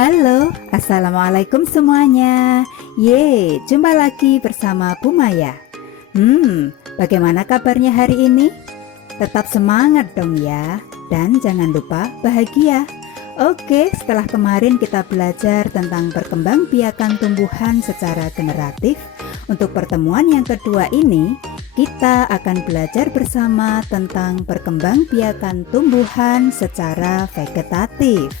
Halo, assalamualaikum semuanya. Jumpa lagi bersama Bu Maya. Bagaimana kabarnya hari ini? Tetap semangat dong ya. Dan jangan lupa bahagia. Oke, setelah kemarin kita belajar tentang perkembangbiakan tumbuhan secara generatif, untuk pertemuan yang kedua ini, kita akan belajar bersama tentang perkembangbiakan tumbuhan secara vegetatif.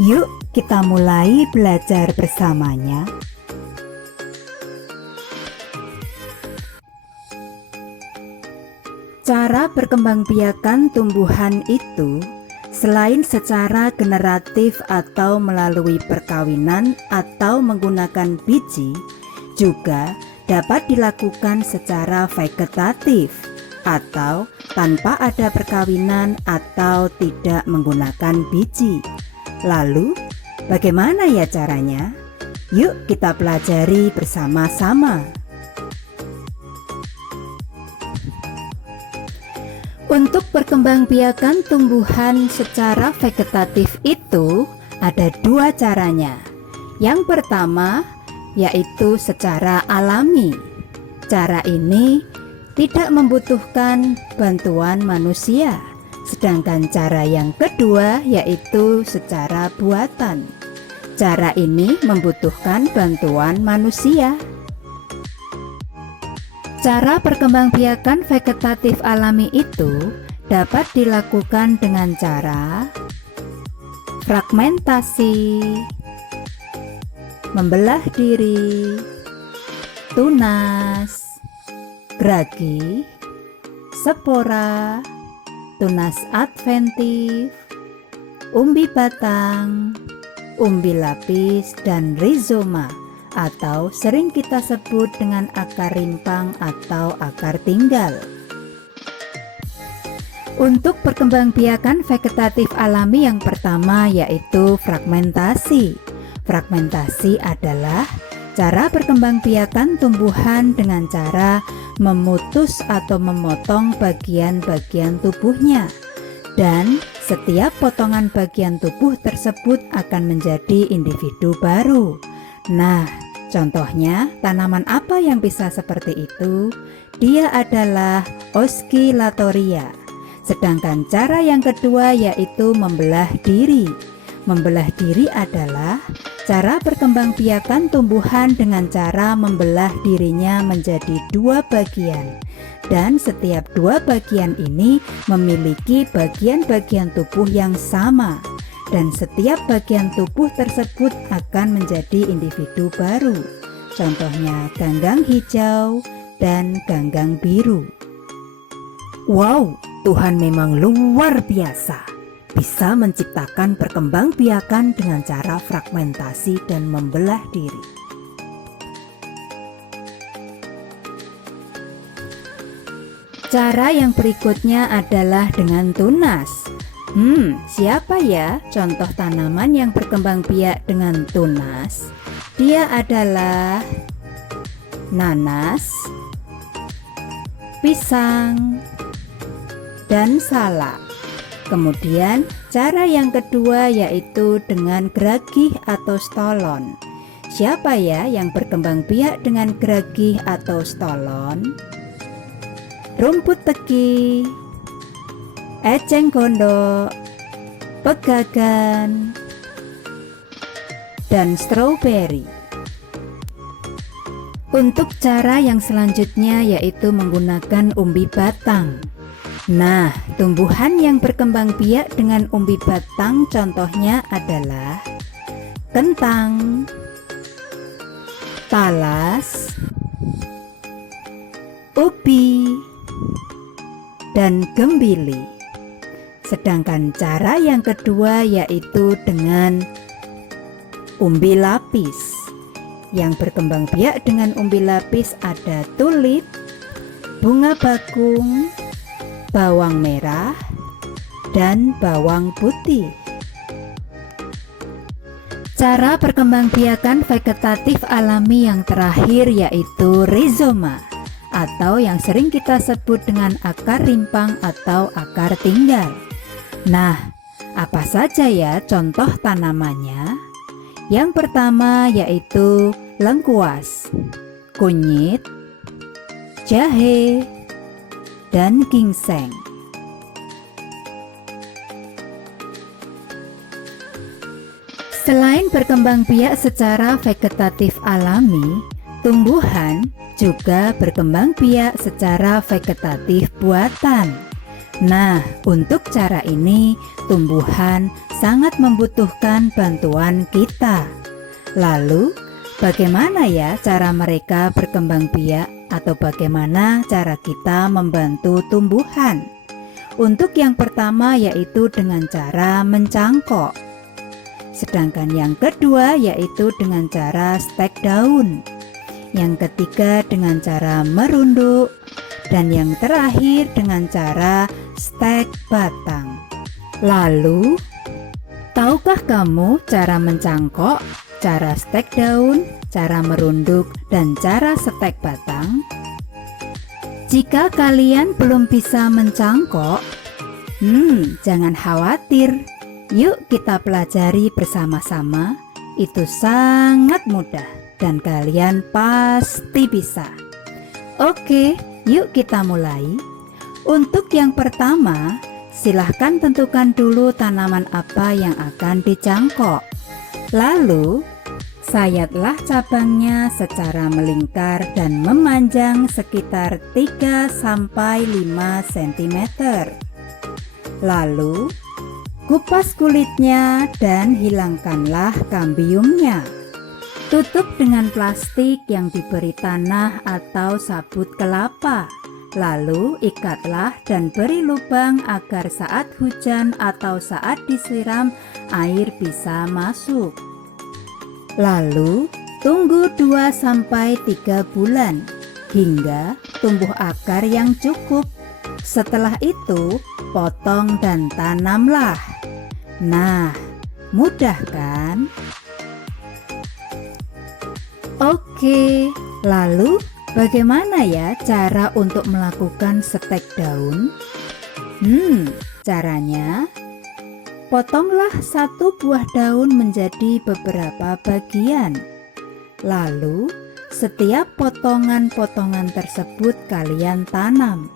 Yuk, kita mulai belajar bersamanya. Cara perkembangbiakan tumbuhan itu, selain secara generatif atau melalui perkawinan atau menggunakan biji, juga dapat dilakukan secara vegetatif atau tanpa ada perkawinan atau tidak menggunakan biji. Lalu, bagaimana ya caranya? Yuk kita pelajari bersama-sama. Untuk perkembangbiakan tumbuhan secara vegetatif itu ada dua caranya. Yang pertama yaitu secara alami. Cara ini tidak membutuhkan bantuan manusia. Sedangkan cara yang kedua yaitu secara buatan. Cara ini membutuhkan bantuan manusia. Cara perkembangbiakan vegetatif alami itu dapat dilakukan dengan cara fragmentasi, membelah diri, tunas, geragi, spora, tunas adventif, umbi batang, umbi lapis, dan rizoma, atau sering kita sebut dengan akar rimpang atau akar tinggal. Untuk perkembangbiakan vegetatif alami yang pertama yaitu fragmentasi. Fragmentasi adalah cara perkembangbiakan tumbuhan dengan cara memutus atau memotong bagian-bagian tubuhnya, dan setiap potongan bagian tubuh tersebut akan menjadi individu baru. Nah, contohnya tanaman apa yang bisa seperti itu? Dia adalah Oscillatoria. Sedangkan cara yang kedua yaitu membelah diri. Membelah diri adalah cara perkembangbiakan tumbuhan dengan cara membelah dirinya menjadi dua bagian. Dan setiap dua bagian ini memiliki bagian-bagian tubuh yang sama. Dan setiap bagian tubuh tersebut akan menjadi individu baru. Contohnya ganggang hijau dan ganggang biru. Wow, Tuhan memang luar biasa. Bisa menciptakan perkembangbiakan dengan cara fragmentasi dan membelah diri. Cara yang berikutnya adalah dengan tunas. Siapa ya contoh tanaman yang berkembang biak dengan tunas? Dia adalah nanas, pisang, dan salak. Kemudian cara yang kedua yaitu dengan geragih atau stolon. Siapa ya yang berkembang biak dengan geragih atau stolon? Rumput teki, eceng gondok, pegagan, dan stroberi. Untuk cara yang selanjutnya yaitu menggunakan umbi batang. Nah, tumbuhan yang berkembang biak dengan umbi batang contohnya adalah kentang, talas, ubi, dan gembili. Sedangkan cara yang kedua yaitu dengan umbi lapis. Yang berkembang biak dengan umbi lapis ada tulip, bunga bakung, bawang merah, dan bawang putih. Cara perkembangbiakan vegetatif alami yang terakhir yaitu rizoma, atau yang sering kita sebut dengan akar rimpang atau akar tinggal. Nah, Apa saja ya contoh tanamannya? Yang pertama yaitu lengkuas, kunyit, jahe, dan ginseng. Selain berkembang biak secara vegetatif alami, tumbuhan juga berkembang biak secara vegetatif buatan. Nah, untuk cara ini, tumbuhan sangat membutuhkan bantuan kita. Lalu, bagaimana ya cara mereka berkembang biak atau bagaimana cara kita membantu tumbuhan? Untuk yang pertama yaitu dengan cara mencangkok. Sedangkan yang kedua yaitu dengan cara stek daun. Yang ketiga dengan cara merunduk. Dan yang terakhir dengan cara stek batang. Lalu, tahukah kamu cara mencangkok, cara stek daun, cara merunduk, dan cara stek batang? Jika kalian belum bisa mencangkok, jangan khawatir. Yuk kita pelajari bersama-sama. Itu sangat mudah dan kalian pasti bisa. Oke, yuk kita mulai. Untuk yang pertama, silahkan tentukan dulu tanaman apa yang akan dicangkok. Lalu, sayatlah cabangnya secara melingkar dan memanjang sekitar 3-5 cm. Lalu, kupas kulitnya dan hilangkanlah kambiumnya. Tutup dengan plastik yang diberi tanah atau sabut kelapa. Lalu ikatlah dan beri lubang agar saat hujan atau saat disiram air bisa masuk. Lalu tunggu 2-3 bulan hingga tumbuh akar yang cukup. Setelah itu potong dan tanamlah. Nah, mudah kan? Oke, lalu bagaimana ya cara untuk melakukan stek daun? Caranya, potonglah satu buah daun menjadi beberapa bagian. Lalu, setiap potongan-potongan tersebut kalian tanam.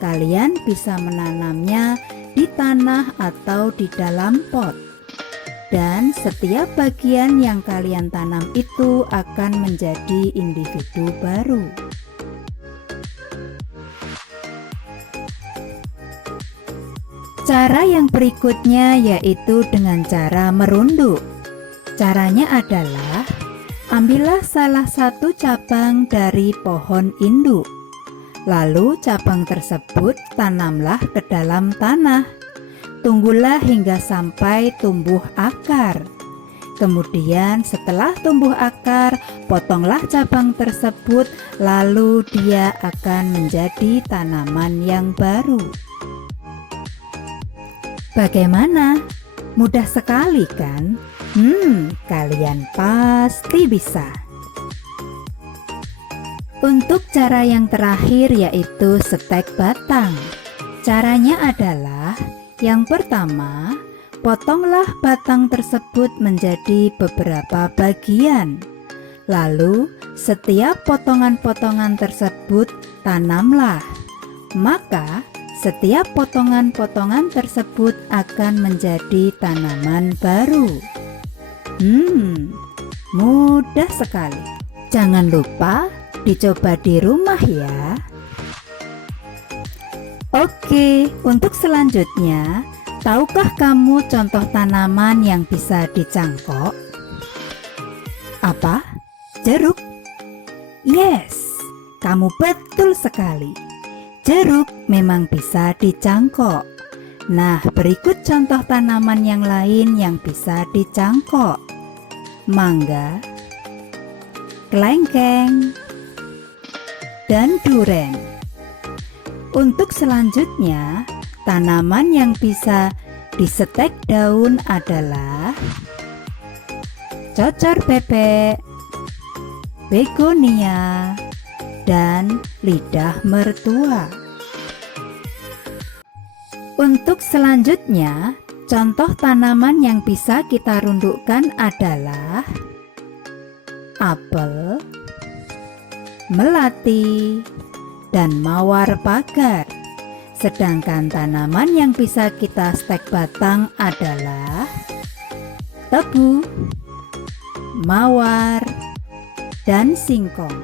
Kalian bisa menanamnya di tanah atau di dalam pot. Dan setiap bagian yang kalian tanam itu akan menjadi individu baru. Cara yang berikutnya yaitu dengan cara merunduk. Caranya adalah, ambillah salah satu cabang dari pohon induk. Lalu cabang tersebut tanamlah ke dalam tanah. Tunggulah hingga sampai tumbuh akar. Kemudian setelah tumbuh akar, potonglah cabang tersebut, lalu dia akan menjadi tanaman yang baru. Bagaimana? Mudah sekali kan? Kalian pasti bisa. Untuk cara yang terakhir yaitu stek batang. Caranya adalah, yang pertama, potonglah batang tersebut menjadi beberapa bagian. Lalu, setiap potongan-potongan tersebut tanamlah. Maka, setiap potongan-potongan tersebut akan menjadi tanaman baru. Mudah sekali. Jangan lupa dicoba di rumah ya. Oke, untuk selanjutnya, tahukah kamu contoh tanaman yang bisa dicangkok? Apa? Jeruk? Yes, kamu betul sekali. Jeruk memang bisa dicangkok. Nah, berikut contoh tanaman yang lain yang bisa dicangkok. Mangga, kelengkeng, dan duren. Untuk selanjutnya, tanaman yang bisa disetek daun adalah cocor bebek, begonia, dan lidah mertua. Untuk selanjutnya, Contoh tanaman yang bisa kita rundukkan adalah apel, melati, dan mawar pagar. Sedangkan tanaman yang bisa kita stek batang adalah tebu, mawar, dan singkong.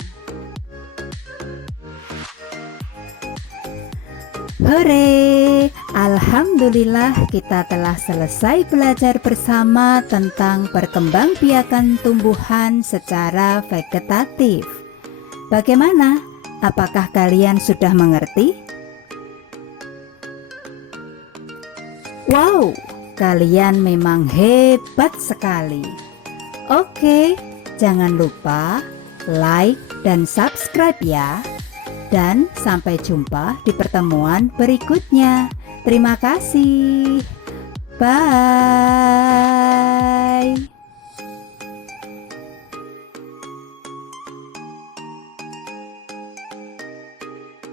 Hore! Alhamdulillah kita telah selesai belajar bersama tentang perkembangbiakan tumbuhan secara vegetatif. Bagaimana? Apakah kalian sudah mengerti? Wow, kalian memang hebat sekali. Oke, jangan lupa like dan subscribe ya. Dan sampai jumpa di pertemuan berikutnya. Terima kasih. Bye.